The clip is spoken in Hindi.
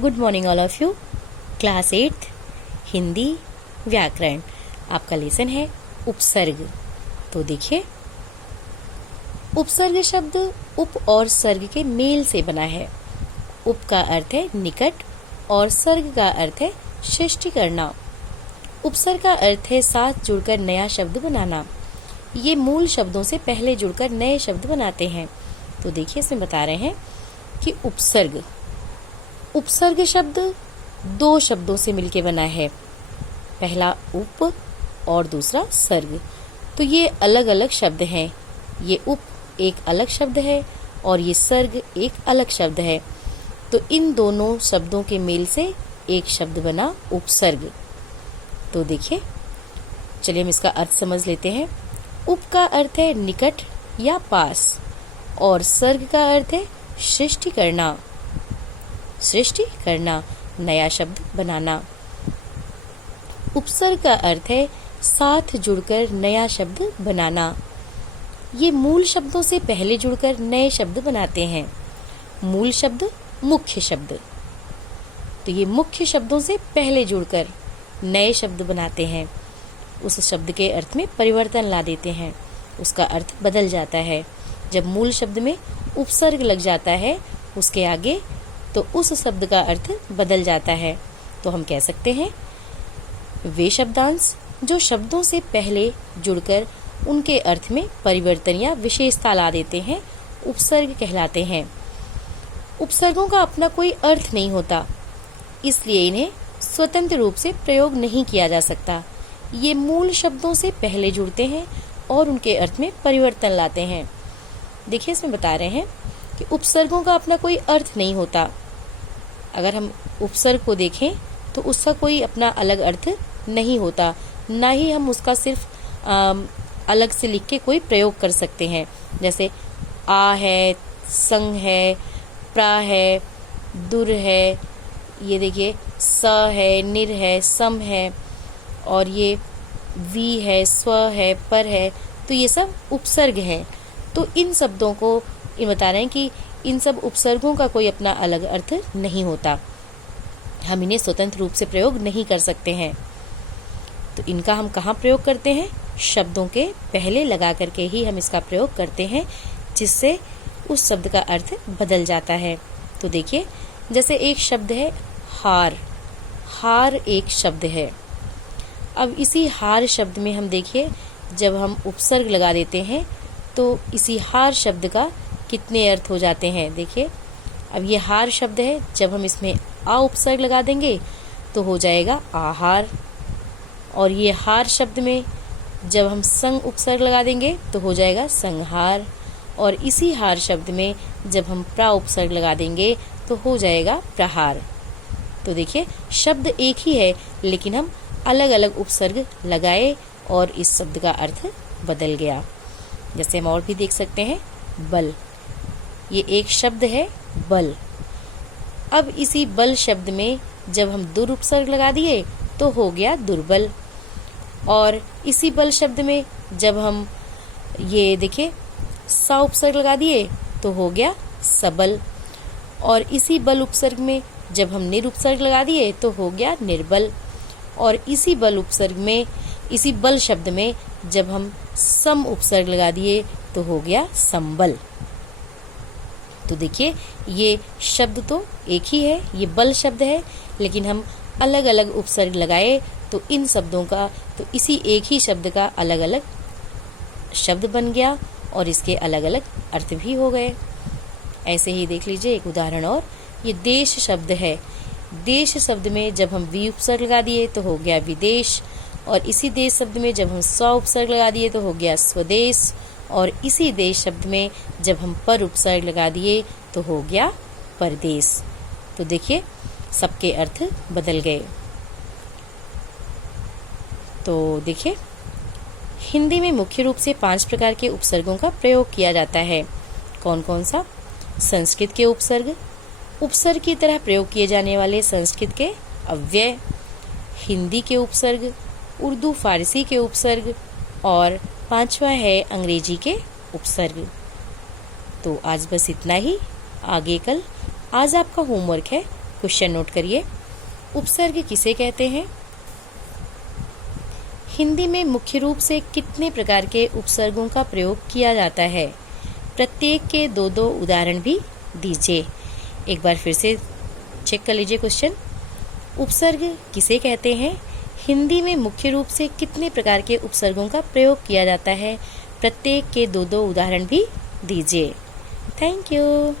Good morning all of you. Class 8 Hindi व्याकरण, आपका लेसन है उपसर्ग। तो देखिए, उपसर्ग शब्द उप और सर्ग के मेल से बना है। उप का अर्थ है निकट और सर्ग का अर्थ है सृष्टि करना। उपसर्ग का अर्थ है साथ जुड़कर नया शब्द बनाना। ये मूल शब्दों से पहले जुड़कर नए शब्द बनाते हैं। तो देखिए, इसमें बता रहे हैं कि उपसर्ग शब्द दो शब्दों से मिलकर बना है, पहला उप और दूसरा सर्ग। तो ये अलग अलग शब्द हैं। ये उप एक अलग शब्द है और ये सर्ग एक अलग शब्द है। तो इन दोनों शब्दों के मेल से एक शब्द बना उपसर्ग। तो देखिए, चलिए हम इसका अर्थ समझ लेते हैं। उप का अर्थ है निकट या पास और सर्ग का अर्थ है सृष्टि करना। सृष्टि करना, नया शब्द बनाना। उपसर्ग का अर्थ है साथ जुड़कर नया शब्द बनाना। ये मूल शब्दों से पहले जुड़कर नए शब्द बनाते हैं। मूल शब्द मुख्य शब्द, तो ये मुख्य शब्दों से पहले जुड़कर नए शब्द बनाते हैं। उस शब्द के अर्थ में परिवर्तन ला देते हैं, उसका अर्थ बदल जाता है। जब मूल शब्द में उपसर्ग लग जाता है उसके आगे, तो उस शब्द का अर्थ बदल जाता है। तो हम कह सकते हैं वे शब्दांश जो शब्दों से पहले जुड़कर उनके अर्थ में परिवर्तन या विशेषता ला देते हैं, उपसर्ग कहलाते हैं। उपसर्गों का अपना कोई अर्थ नहीं होता, इसलिए इन्हें स्वतंत्र रूप से प्रयोग नहीं किया जा सकता। ये मूल शब्दों से पहले जुड़ते हैं और उनके अर्थ में परिवर्तन लाते हैं। देखिए, इसमें बता रहे हैं कि उपसर्गों का अपना कोई अर्थ नहीं होता। अगर हम उपसर्ग को देखें तो उसका कोई अपना अलग अर्थ नहीं होता, ना ही हम उसका सिर्फ अलग से लिख के कोई प्रयोग कर सकते हैं। जैसे आ है, संग है, प्रा है, दुर है, ये देखिए स है, निर है, सम है, और ये वी है, स्व है, पर है। तो ये सब उपसर्ग है। तो इन शब्दों को ये बता रहे हैं कि इन सब उपसर्गों का कोई अपना अलग अर्थ नहीं होता, हम इन्हें स्वतंत्र रूप से प्रयोग नहीं कर सकते हैं। तो इनका हम कहाँ प्रयोग करते हैं? शब्दों के पहले लगा करके ही हम इसका प्रयोग करते हैं, जिससे उस शब्द का अर्थ बदल जाता है। तो देखिए, जैसे एक शब्द है हार। हार एक शब्द है। अब इसी हार शब्द में हम देखिए, जब हम उपसर्ग लगा देते हैं तो इसी हार शब्द का कितने अर्थ हो जाते हैं। देखिए, अब ये हार शब्द है, जब हम इसमें आ उपसर्ग लगा देंगे तो हो जाएगा आहार। और ये हार शब्द में जब हम संग उपसर्ग लगा देंगे तो हो जाएगा संहार। और इसी हार शब्द में जब हम प्रा उपसर्ग लगा देंगे तो हो जाएगा प्रहार। तो देखिए, शब्द एक ही है, लेकिन हम अलग अलग उपसर्ग लगाए और इस शब्द का अर्थ बदल गया। जैसे हम और भी देख सकते हैं, बल। ये एक शब्द है बल। अब इसी बल शब्द में जब हम दुर उपसर्ग लगा दिए तो हो गया दुर्बल। और इसी बल शब्द में जब हम ये देखिए सा उपसर्ग लगा दिए तो हो गया सबल। और इसी बल उपसर्ग में जब हम निर उपसर्ग लगा दिए तो हो गया निर्बल। और इसी बल उपसर्ग में, इसी बल शब्द में जब हम सम उपसर्ग लगा दिए तो हो गया संबल। तो देखिए, ये शब्द तो एक ही है, ये बल शब्द है, लेकिन हम अलग अलग उपसर्ग लगाए तो इन शब्दों का, तो इसी एक ही शब्द का अलग अलग शब्द बन गया और इसके अलग अलग अर्थ भी हो गए। ऐसे ही देख लीजिए एक उदाहरण और, ये देश शब्द है। देश शब्द में जब हम वी उपसर्ग लगा दिए तो हो गया विदेश। और इसी देश शब्द में जब हम स्व उपसर्ग लगा दिए तो हो गया स्वदेश। और इसी देश शब्द में जब हम पर उपसर्ग लगा दिए तो हो गया परदेश। तो देखिए, सबके अर्थ बदल गए। तो देखिए, हिंदी में मुख्य रूप से 5 प्रकार के उपसर्गों का प्रयोग किया जाता है। कौन कौन सा? संस्कृत के उपसर्ग, उपसर्ग की तरह प्रयोग किए जाने वाले संस्कृत के अव्यय, हिंदी के उपसर्ग, उर्दू फारसी के उपसर्ग, और 5वां है अंग्रेजी के उपसर्ग। तो आज बस इतना ही। आगे कल आज आपका होमवर्क है क्वेश्चन नोट करिए। उपसर्ग किसे कहते हैं? हिंदी में मुख्य रूप से कितने प्रकार के उपसर्गों का प्रयोग किया जाता है? प्रत्येक के दो दो उदाहरण भी दीजिए। एक बार फिर से चेक कर लीजिए क्वेश्चन। उपसर्ग किसे कहते हैं? हिंदी में मुख्य रूप से कितने प्रकार के उपसर्गों का प्रयोग किया जाता है? प्रत्येक के दो दो उदाहरण भी दीजिए। Thank you.